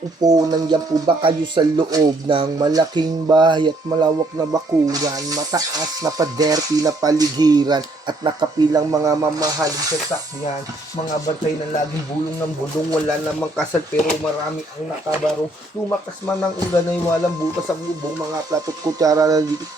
Upo, nandiyan po ba kayo sa loob ng malaking bahay at malawak na bakuran, mataas na paderti na paligiran at nakapilang mga mamahaling sasakyan, mga bantay na laging bulong ng bulong, wala namang kasal pero marami ang nakabarong, lumakas man ang ulan ay walang butas ang lubong, mga plato at kutsara na dito.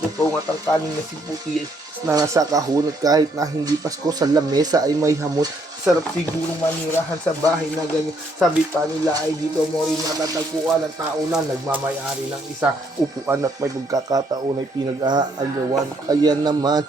Ito at ang kanin na simputi na nasa kahon at kahit na hindi Pasko sa lamesa ay may hamon. Sarap siguro manirahan sa bahay na ganyan. Sabi pa nila ay dito mo rin matatagpuan ang tao na nagmamayari ng isa upuan at may pagkakataon ay pinag-aagawan. Kaya naman,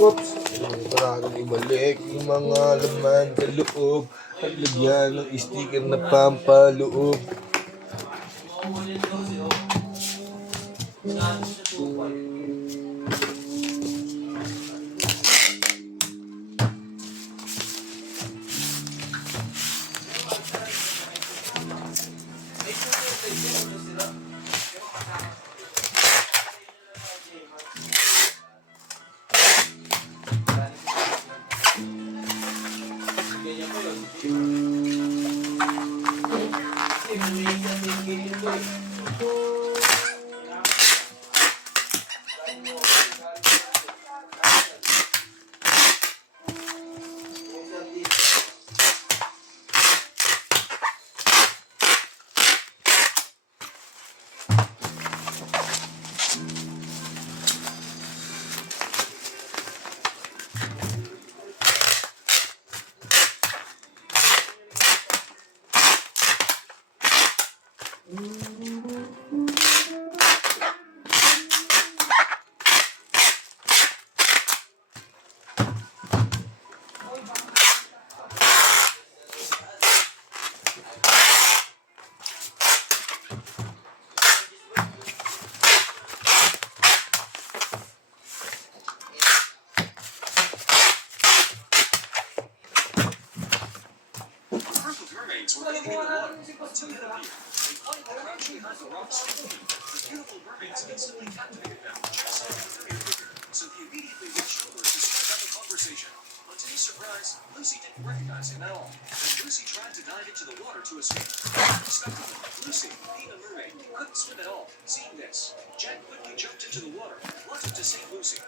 oops, parang ibalik yung mga laman sa loob at lagyan ng sticker na pampaloob. mermaids were bathing in the water until it appeared. They climbed crouching behind the rocks. The beautiful mermaids instantly captivated them, just like a familiar figure. So they immediately reached over to strike up a conversation. But to his surprise, Lucy didn't recognize him at all. When Lucy tried to dive into the water to escape, unexpectedly, Lucy, being a mermaid, couldn't swim at all. Seeing this, Jack quickly jumped into the water, wanted to save Lucy.